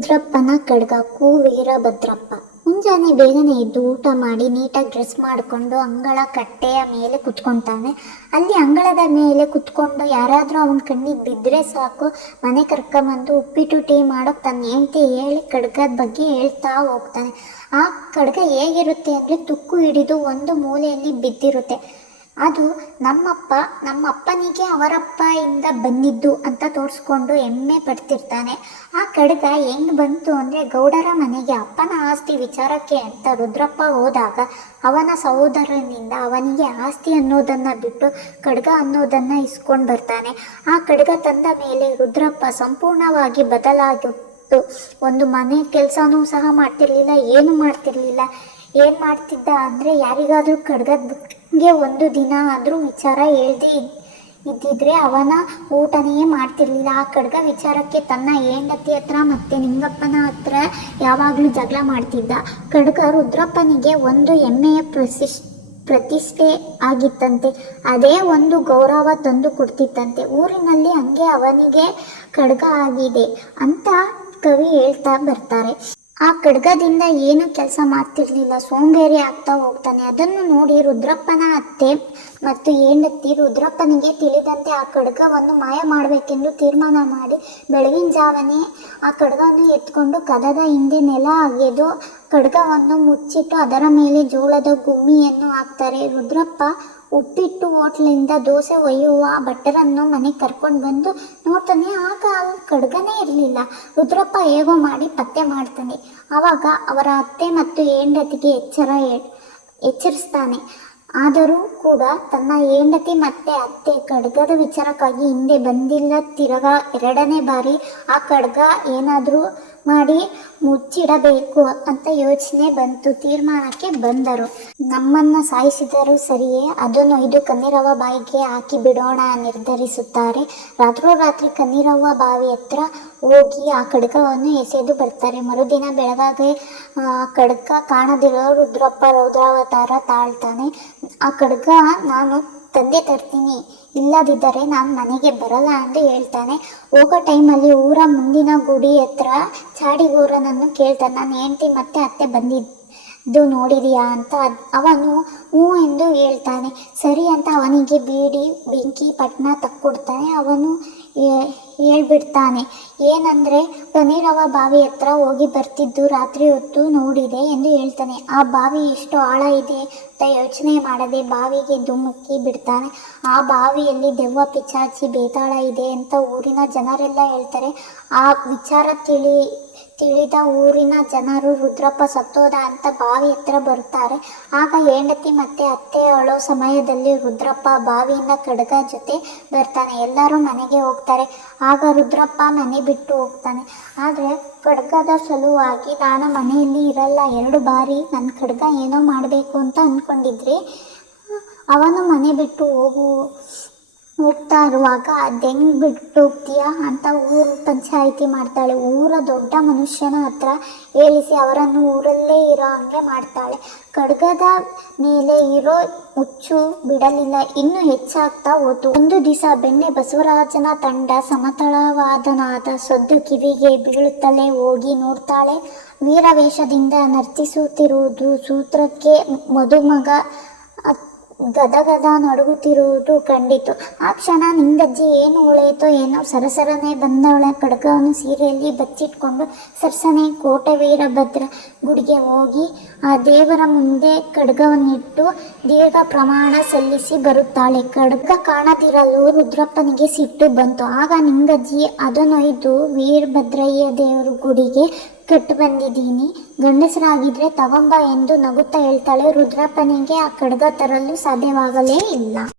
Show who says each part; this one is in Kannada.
Speaker 1: ರುದ್ರಪ್ಪನ ಖಡ್ಗ ಕು ವೀರಭದ್ರಪ್ಪ ಮುಂಜಾನೆ ಬೇಗನೆ ಎದ್ದು ಊಟ ಮಾಡಿ ನೀಟಾಗಿ ಡ್ರೆಸ್ ಮಾಡಿಕೊಂಡು ಅಂಗಳ ಕಟ್ಟೆಯ ಮೇಲೆ ಕುತ್ಕೊತಾನೆ. ಅಲ್ಲಿ ಅಂಗಳದ ಮೇಲೆ ಕುತ್ಕೊಂಡು ಯಾರಾದರೂ ಅವನ ಕಣ್ಣಿಗೆ ಬಿದ್ದರೆ ಸಾಕು. ಮನೆ ಕರ್ಕೊಂಬಂದು ಉಪ್ಪಿಟ್ಟು ಟೀ ಮಾಡೋಕೆ ತನ್ನ ಹೆಂಡತಿ ಹೇಳಿ ಖಡ್ಗದ ಬಗ್ಗೆ ಹೇಳ್ತಾ ಹೋಗ್ತಾನೆ. ಆ ಖಡ್ಗ ಹೇಗಿರುತ್ತೆ ಅಂದರೆ ತುಕ್ಕು ಹಿಡಿದು ಒಂದು ಮೂಲೆಯಲ್ಲಿ ಬಿದ್ದಿರುತ್ತೆ. ಅದು ನಮ್ಮಪ್ಪ, ನಮ್ಮಪ್ಪನಿಗೆ ಅವರಪ್ಪ ಇಂದ ಬಂದಿದ್ದು ಅಂತ ತೋರಿಸ್ಕೊಂಡು ಹೆಮ್ಮೆ ಪಡ್ತಿರ್ತಾನೆ. ಆ ಕಡಗ ಹೆಂಗ್ ಬಂತು ಅಂದರೆ ಗೌಡರ ಮನೆಗೆ ಅಪ್ಪನ ಆಸ್ತಿ ವಿಚಾರಕ್ಕೆ ಅಂತ ರುದ್ರಪ್ಪ ಹೋದಾಗ ಅವನ ಸಹೋದರನಿಂದ ಅವನಿಗೆ ಆಸ್ತಿ ಅನ್ನೋದನ್ನು ಬಿಟ್ಟು ಖಡ್ಗ ಅನ್ನೋದನ್ನು ಇಸ್ಕೊಂಡು ಬರ್ತಾನೆ. ಆ ಖಡ್ಗ ತಂದ ಮೇಲೆ ರುದ್ರಪ್ಪ ಸಂಪೂರ್ಣವಾಗಿ ಬದಲಾಗಿತ್ತು. ಒಂದು ಮನೆ ಕೆಲಸನೂ ಸಹ ಮಾಡ್ತಿರ್ಲಿಲ್ಲ, ಏನು ಮಾಡ್ತಿರ್ಲಿಲ್ಲ. ಏನು ಮಾಡ್ತಿದ್ದ ಅಂದರೆ ಯಾರಿಗಾದರೂ ಖಡ್ಗದ ಬಗ್ಗೆ ಒಂದು ದಿನ ಆದರೂ ವಿಚಾರ ಹೇಳ್ದೆ ಇದ್ದಿದ್ರೆ ಅವನ ಊಟನೇ ಮಾಡ್ತಿರ್ಲಿಲ್ಲ. ಆ ಖಡ್ಗ ವಿಚಾರಕ್ಕೆ ತನ್ನ ಹೆಂಡತಿ ಹತ್ರ ಮತ್ತೆ ನಿಂಗಪ್ಪನ ಹತ್ರ ಯಾವಾಗಲೂ ಜಗಳ ಮಾಡ್ತಿದ್ದ. ಖಡ್ಗ ರುದ್ರಪ್ಪನಿಗೆ ಒಂದು ಹೆಮ್ಮೆಯ ಪ್ರಶಿಷ್ ಪ್ರತಿಷ್ಠೆ ಆಗಿತ್ತಂತೆ. ಅದೇ ಒಂದು ಗೌರವ ತಂದು ಕೊಡ್ತಿತ್ತಂತೆ. ಊರಿನಲ್ಲಿ ಹಂಗೆ ಅವನಿಗೆ ಖಡ್ಗ ಆಗಿದೆ ಅಂತ ಕವಿ ಹೇಳ್ತಾ ಬರ್ತಾರೆ. ಆ ಖಡ್ಗದಿಂದ ಏನು ಕೆಲಸ ಮಾಡ್ತಿರ್ಲಿಲ್ಲ. ಸೋಂಬೇರಿ ಆಗ್ತಾ ಹೋಗ್ತಾನೆ. ಅದನ್ನು ನೋಡಿ ರುದ್ರಪ್ಪನ ಅತ್ತೆ ಮತ್ತು ಹೆಂಡತಿ ರುದ್ರಪ್ಪನಿಗೆ ತಿಳಿದಂತೆ ಆ ಖಡ್ಗವನ್ನು ಮಾಯ ಮಾಡಬೇಕೆಂದು ತೀರ್ಮಾನ ಮಾಡಿ ಬೆಳಗಿನ ಜಾವನೇ ಆ ಖಡ್ಗವನ್ನು ಎತ್ಕೊಂಡು ಕದದ ಹಿಂದೆ ನೆಲ ಅಗೆದು ಖಡ್ಗವನ್ನು ಮುಚ್ಚಿಟ್ಟು ಅದರ ಮೇಲೆ ಜೋಳದ ಗುಮ್ಮಿಯನ್ನು ಹಾಕ್ತಾರೆ. ರುದ್ರಪ್ಪ ಉಪ್ಪಿಟ್ಟು ಹೋಟ್ಲಿಂದ ದೋಸೆ ಒಯ್ಯುವ ಭಟ್ಟರನ್ನು ಮನೆಗೆ ಕರ್ಕೊಂಡು ಬಂದು ನೋಡ್ತಾನೆ. ಆಗ ಅಲ್ಲಿ ಖಡ್ಗನೇ ಇರಲಿಲ್ಲ. ರುದ್ರಪ್ಪ ಹೇಗೋ ಮಾಡಿ ಪತ್ತೆ ಮಾಡ್ತಾನೆ. ಆವಾಗ ಅವರ ಅತ್ತೆ ಮತ್ತು ಹೆಂಡತಿಗೆ ಎಚ್ಚರ ಎಚ್ಚರಿಸ್ತಾನೆ. ಆದರೂ ಕೂಡ ತನ್ನ ಹೆಂಡತಿ ಮತ್ತೆ ಅತ್ತೆ ಖಡ್ಗದ ವಿಚಾರಕ್ಕಾಗಿ ಹಿಂದೆ ಬಂದಿಲ್ಲ. ತಿರಗ ಎರಡನೇ ಬಾರಿ ಆ ಖಡ್ಗ ಏನಾದರೂ ಮಾಡಿ ಮುಚ್ಚಿಡಬೇಕು ಅಂತ ಯೋಚನೆ ಬಂತು. ತೀರ್ಮಾನಕ್ಕೆ ಬಂದರು. ನಮ್ಮನ್ನ ಸಾಯಿಸಿದರು ಸರಿಯೇ, ಅದನ್ನು ಇದು ಕಣ್ಣೀರವ್ವ ಬಾಯಿಗೆ ಹಾಕಿ ಬಿಡೋಣ ನಿರ್ಧರಿಸುತ್ತಾರೆ. ರಾತ್ರೋರಾತ್ರಿ ಕಣ್ಣೀರವ್ವ ಬಾವಿ ಹತ್ರ ಹೋಗಿ ಆ ಖಡ್ಗವನ್ನು ಎಸೆದು ಬರ್ತಾರೆ. ಮರುದಿನ ಬೆಳಗಾಗೆ, ಆ ಖಡ್ಗ ಕಾಣದಿರೋ ರುದ್ರಪ್ಪ ರೌದ್ರಾವತಾರ ತಾಳ್ತಾನೆ. ಆ ಖಡ್ಗ ನಾನು ತಂದೆ ತರ್ತೀನಿ. ಇಲ್ಲದಿದ್ದರೆ ನಾನು ಮನೆಗೆ ಬರಲ್ಲ ಅಂತ ಹೇಳ್ತಾನೆ. ಹೋಗೋ ಟೈಮಲ್ಲಿ ಊರ ಮುಂದಿನ ಗುಡಿ ಹತ್ರ ಚಾಡಿಗೂರನನ್ನು ಕೇಳ್ತಾನೆ. ನಾನು ಹೆಂಡ್ತಿ ಮತ್ತೆ ಅತ್ತೆ ಬಂದಿದ್ದು ನೋಡಿದೀಯಾ? ಅಂತ ಅವನು ಹ್ಞೂ ಎಂದು ಹೇಳ್ತಾನೆ. ಸರಿ ಅಂತ ಅವನಿಗೆ ಬೀಡಿ, ಬೆಂಕಿ, ಪಟ್ನ ತಕ್ಕೊಡ್ತಾನೆ. ಅವನು ಹೇಳ್ಬಿಡ್ತಾನೆ. ಏನಂದ್ರೆ ಕನೀರವ ಬಾವಿ ಹತ್ರ ಹೋಗಿ ಬರ್ತಿದ್ದು, ರಾತ್ರಿ ಹೊತ್ತು ನೋಡಿದೆ ಎಂದು ಹೇಳ್ತಾನೆ. ಆ ಬಾವಿ ಎಷ್ಟು ಆಳ ಇದೆ ಅಂತ ಯೋಚನೆ ಮಾಡದೆ ಬಾವಿಗೆ ಧುಮುಕ್ಕಿ ಬಿಡ್ತಾನೆ. ಆ ಬಾವಿಯಲ್ಲಿ ದೆವ್ವ ಪಿಚಾಚಿ ಬೇತಾಳ ಇದೆ ಅಂತ ಊರಿನ ಜನರೆಲ್ಲ ಹೇಳ್ತಾರೆ. ಆ ವಿಚಾರ ತಿಳಿ, ತಿಳಿದ ಊರಿನ ಜನರು, ರುದ್ರಪ್ಪ, ಸತ್ತೋದ ಅಂತ ಬಾವಿ ಹತ್ರ ಬರ್ತಾರೆ. ಆಗ ಹೆಂಡತಿ ಮತ್ತೆ ಅತ್ತೆ ಅಳೋ ಸಮಯದಲ್ಲಿ ರುದ್ರಪ್ಪ ಬಾವಿಯಿಂದ ಕಡಗ ಜೊತೆ ಬರ್ತಾನೆ. ಎಲ್ಲರೂ ಮನೆಗೆ ಹೋಗ್ತಾರೆ. ಆಗ ರುದ್ರಪ್ಪ ಮನೆ ಬಿಟ್ಟು ಹೋಗ್ತಾನೆ. ಆದರೆ ಖಡ್ಗದ ಸಲುವಾಗಿ ನಾನು ಮನೆಯಲ್ಲಿ ಇರಲ್ಲ. ಎರಡು ಬಾರಿ ನನ್ನ ಖಡ್ಗ ಏನೋ ಮಾಡಬೇಕು ಅಂತ ಅಂದ್ಕೊಂಡಿದ್ರಿ ಅವನು ಮನೆ ಬಿಟ್ಟು ಹೋಗು ಹೋಗ್ತಾ ಇರುವಾಗ ಅದೆಂಗ್ ಬಿಟ್ಟು ಹೋಗ್ತೀಯಾ ಅಂತ ಊರು ಪಂಚಾಯಿತಿ ಮಾಡ್ತಾಳೆ. ಊರ ದೊಡ್ಡ ಮನುಷ್ಯನ ಹತ್ರ ಹೇಳಿಸಿ, ಅವರನ್ನು ಊರಲ್ಲೇ ಇರೋ ಹಂಗೆ ಮಾಡ್ತಾಳೆ. ಖಡ್ಗದ ಮೇಲೆ ಇರೋ ಹುಚ್ಚು ಬಿಡಲಿಲ್ಲ. ಇನ್ನೂ ಹೆಚ್ಚಾಗ್ತಾ ಹೋತು. ಒಂದು ದಿವಸ ಬೆಣ್ಣೆ ಬಸವರಾಜನ ತಂಡ ಸಮತಳವಾದನಾದ ಸದ್ದು ಕಿವಿಗೆ ಬೀಳುತ್ತಲೇ ಹೋಗಿ ನೋಡ್ತಾಳೆ. ವೀರವೇಷದಿಂದ ನರ್ತಿಸುತ್ತಿರುವುದು ಸೂತ್ರಕ್ಕೆ ಮದುಮಗ ಗದಗದ ನಡುಗುತ್ತಿರುವುದು ಕಂಡಿತು. ಆ ಕ್ಷಣ ನಿಂಗಜ್ಜಿ ಏನು ಉಳಿಯಿತೋ ಏನೋ ಸರಸರನೆ ಬಂದವಳ ಖಡ್ಗವನ್ನು ಸೀರೆಯಲ್ಲಿ ಬಚ್ಚಿಟ್ಕೊಂಡು ಸರಸನೆ ಕೋಟೆ ವೀರಭದ್ರ ಗುಡಿಗೆ ಹೋಗಿ ಆ ದೇವರ ಮುಂದೆ ಖಡ್ಗವನ್ನಿಟ್ಟು ದೀರ್ಘ ಪ್ರಮಾಣ ಸಲ್ಲಿಸಿ ಬರುತ್ತಾಳೆ. ಖಡ್ಗ ಕಾಣದಿರಲು ರುದ್ರಪ್ಪನಿಗೆ ಸಿಟ್ಟು ಬಂತು. ಆಗ ನಿಂಗಜ್ಜಿ ಅದನ್ನೊಯ್ದು ವೀರಭದ್ರಯ್ಯ ದೇವರ ಗುಡಿಗೆ ಕಟ್ಟು ಬಂದಿದ್ದೀನಿ. ಗಂಡಸರಾಗಿದ್ರೆ ತಗೊಂಬ ಎಂದು ನಗುತ್ತಾ ಹೇಳ್ತಾಳೆ. ರುದ್ರಪ್ಪನಿಗೆ ಆ ಖಡ್ಗ ತರಲು ಸಾಧ್ಯವಾಗಲೇ ಇಲ್ಲ.